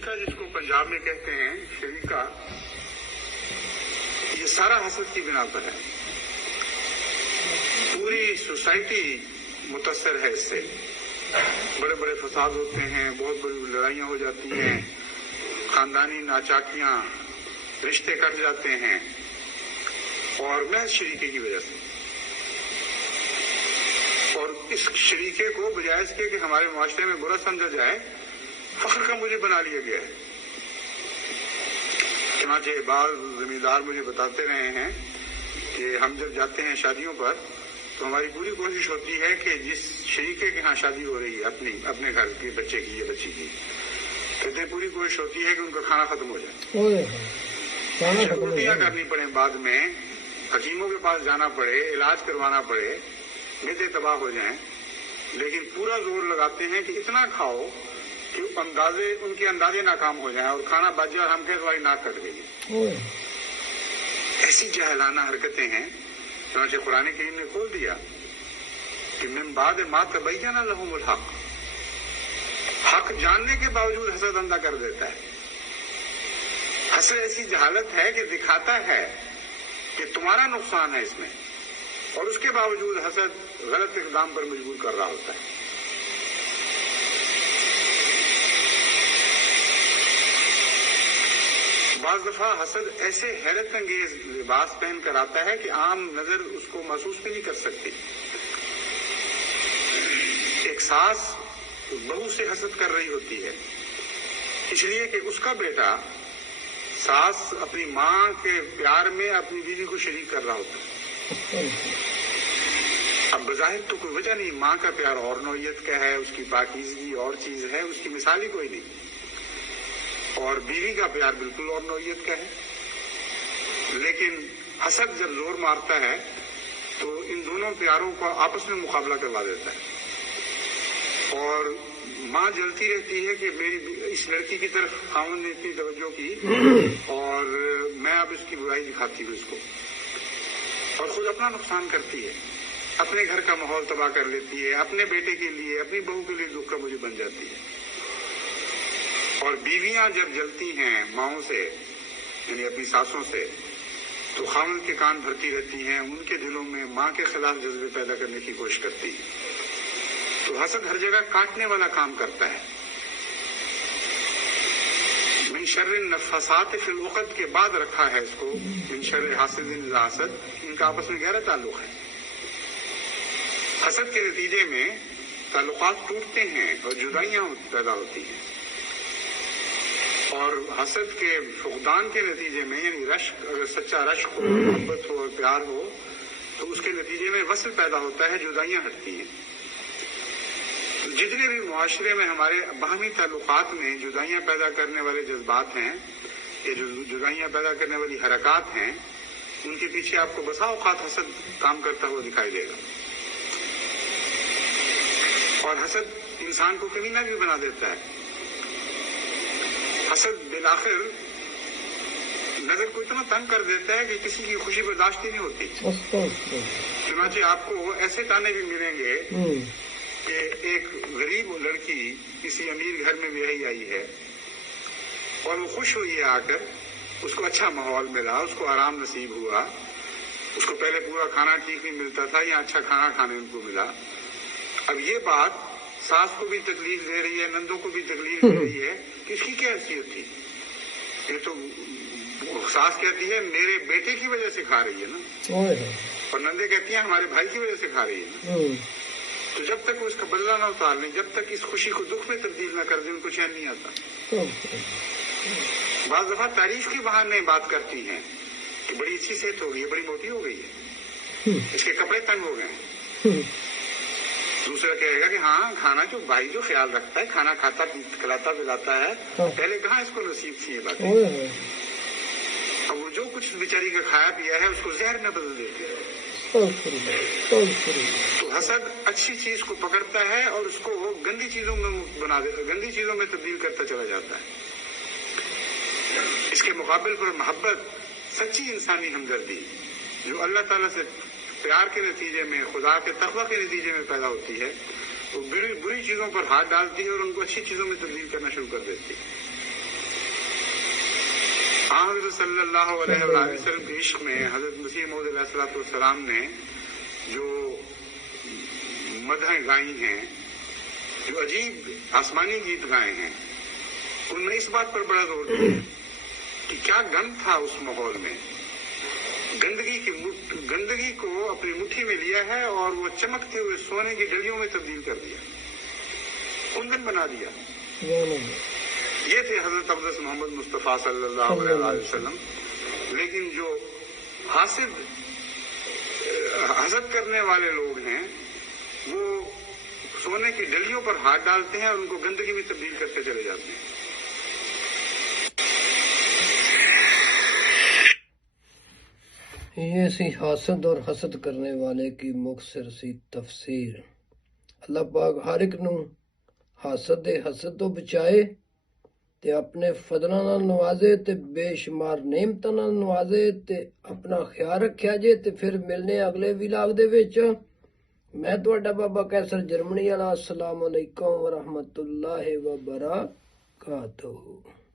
शरीका जिसको पंजाब में कहते हैं शरीका, ये सारा हसद की बिना पर है। पूरी सोसाइटी मुतासर है इससे। बड़े बड़े फसाद होते हैं, बहुत बड़ी लड़ाइयां हो जाती हैं, खानदानी नाचाकियां, रिश्ते कट जाते हैं, और महज शरीके की वजह से। और इस शरीके को बजाय इसके कि हमारे माशरे में बुरा समझा जाए, फख्र का मुझे बना लिया गया है। चनाचे बाल जमींदार मुझे बताते रहे हैं कि हम जब जाते हैं शादियों पर तो हमारी पूरी कोशिश होती है कि जिस शरीके के यहाँ शादी हो रही है अपने घर के बच्चे की या बच्ची की, कहते पूरी कोशिश होती है कि उनका खाना खत्म हो जाए, उल्टियां करनी पड़े, बाद में हकीमों के पास जाना पड़े, इलाज करवाना पड़े, मिते तबाह हो जाएं, लेकिन पूरा जोर लगाते हैं कि इतना खाओ कि उनके अंदाजे नाकाम हो जाएं और खाना बच जाए और हम कहें तुम्हारी नाक कट गई। ऐसी जहलाना हरकतें हैं। चुनांचे कुरान करीम ने खोल दिया कि मिन बाद मा तबय्यना लहुमुल हक, हक जानने के बावजूद हसद अंधा कर देता है। हसद ऐसी जहालत है कि दिखाता है कि तुम्हारा नुकसान है इसमें, और उसके बावजूद हसद गलत इक़दाम पर मजबूर कर रहा होता है। बाज़ दफा हसद ऐसे हैरत अंगेज लिबास पहन कर आता है कि आम नजर उसको महसूस भी नहीं कर सकती। एक सास बहू से हसद कर रही होती है, इसलिए कि उसका बेटा सास अपनी मां के प्यार में अपनी बीवी को शरीक कर रहा होता है। अब बज़ाहिर तो कोई वजह नहीं, मां का प्यार और नौइयत का है, उसकी पाकीज़गी और चीज है, उसकी मिसाल ही कोई नहीं, और बीवी का प्यार बिल्कुल और नौइयत का है। लेकिन हसद जब जोर मारता है तो इन दोनों प्यारों को आपस में मुकाबला करवा देता है, और माँ जलती रहती है कि मेरी इस लड़की की तरफ खामन ने इतनी तवज्जो की और मैं अब इसकी बुराई दिखाती हूँ इसको, और खुद अपना नुकसान करती है, अपने घर का माहौल तबाह कर लेती है, अपने बेटे के लिए, अपनी बहू के लिए दुख का मुझे बन जाती है। और बीवियां जब जलती हैं माओं से, यानी अपनी सासों से, तो खामन के कान भरती रहती हैं, उनके दिलों में मां के खिलाफ जज्बे पैदा करने की कोशिश करती है। तो हसद हर जगह काटने वाला काम करता है। मिन शर्रिन नफ़्फ़ासात फिल उक़द के बाद रखा है इसको मिन शर्रि हासिदिन इज़ा हसद, इनका आपस में गहरा ताल्लुक है। हसद के नतीजे में ताल्लुकात टूटते हैं और जुदाइयां पैदा होती हैं, और हसद के फुक़दान के नतीजे में, यानी रश्क, अगर सच्चा रश्क हो, मोहब्बत हो और प्यार हो, तो उसके नतीजे में वसल पैदा होता है, जुदाइयां हटती हैं। जितने भी मुआशरे में हमारे बाहमी ताल्लुकात में जुदाइयां पैदा करने वाले जज्बात हैं, ये जो जुदाइयां पैदा करने वाली हरकत हैं, उनके पीछे आपको बसा औक़ात हसद काम करता हुआ दिखाई देगा। और हसद इंसान को कमीना भी बना देता है। हसद बिलाखिर नजर को इतना तंग कर देता है कि किसी की खुशी बर्दाश्त ही नहीं होती। चुनांचे आपको ऐसे ताने भी मिलेंगे कि एक गरीब लड़की किसी अमीर घर में ब्याही आई है और वो खुश हुई है आकर, उसको अच्छा माहौल मिला, उसको आराम नसीब हुआ, उसको पहले पूरा खाना ठीक नहीं मिलता था, यहाँ अच्छा खाना खाने उनको मिला। अब ये बात सास को भी तकलीफ दे रही है, नंदों को भी तकलीफ दे रही है, किसकी क्या हैसियत थी? ये तो सास कहती है मेरे बेटे की वजह से खा रही है ना, और नंदे कहती हैं हमारे भाई की वजह से खा रही है ना। तो जब तक वो इसका बदला न उतार लें, जब तक इस खुशी को दुख में तब्दील न कर दें, उनको चैन नहीं आता। बाज़ दफा तारीफ के बहाने बात करती हैं कि बड़ी अच्छी सेहत हो गई है, बड़ी मोटी हो गई है, इसके कपड़े तंग हो गए। दूसरा कहेगा कि हाँ, खाना जो भाई जो ख्याल रखता है, खाना खाता खिलाता पिलाता है, पहले कहाँ इसको नसीब थी ये बातें। अब वो जो कुछ बेचारी का खाया पिया है उसको जहर में बदल देते हैं। तो हसद अच्छी चीज को पकड़ता है और उसको गंदी चीजों में बना देता, गंदी चीजों में तब्दील करता चला जाता है। इसके मुकाबले पर मोहब्बत, सच्ची इंसानी हमदर्दी, जो अल्लाह ताला से प्यार के नतीजे में, खुदा के तक़वा के नतीजे में पैदा होती है, तो बुरी चीजों पर हाथ डालती है और उनको अच्छी चीजों में तब्दील करना शुरू कर देती है। हज़रत सल्लल्लाहु अलैहि वसल्लम के इश्क में हजरत मसीह मौऊद अलैहिस्सलाम ने जो मदहें गाई हैं, जो अजीब आसमानी गीत गाए हैं, उनमें इस बात पर बड़ा जोर दिया कि क्या गंध था उस माहौल में। गंदगी को अपनी मुट्ठी में लिया है और वो चमकते हुए सोने की डलियों में तब्दील कर दिया, कुंदन बना दिया। ये थे हजरत अब्दुस मोहम्मद मुस्तफ़ा सल्लल्लाहु अलैहि वसल्लम। लेकिन जो हसद करने वाले लोग हैं, वो सोने की डलियों पर हाथ डालते हैं और उनको गंदगी में तब्दील करते चले जाते हैं। یہ سی حاسد اور حسد کرنے والے کی مختصر سی تفسیر۔ اللہ پاک ہر ایک نو حاسد تو بچائے تے اپنے فضلاں نال نوازے تے بے شمار نعمتاں نال نوازے تے اپنا خیال رکھیا جے تے پھر ملنے اگلے ولاگ دے وچ۔ میں تہاڈا بابا کیسر جرمنی والا۔ السلام علیکم ورحمۃ اللہ وبرکاتہ۔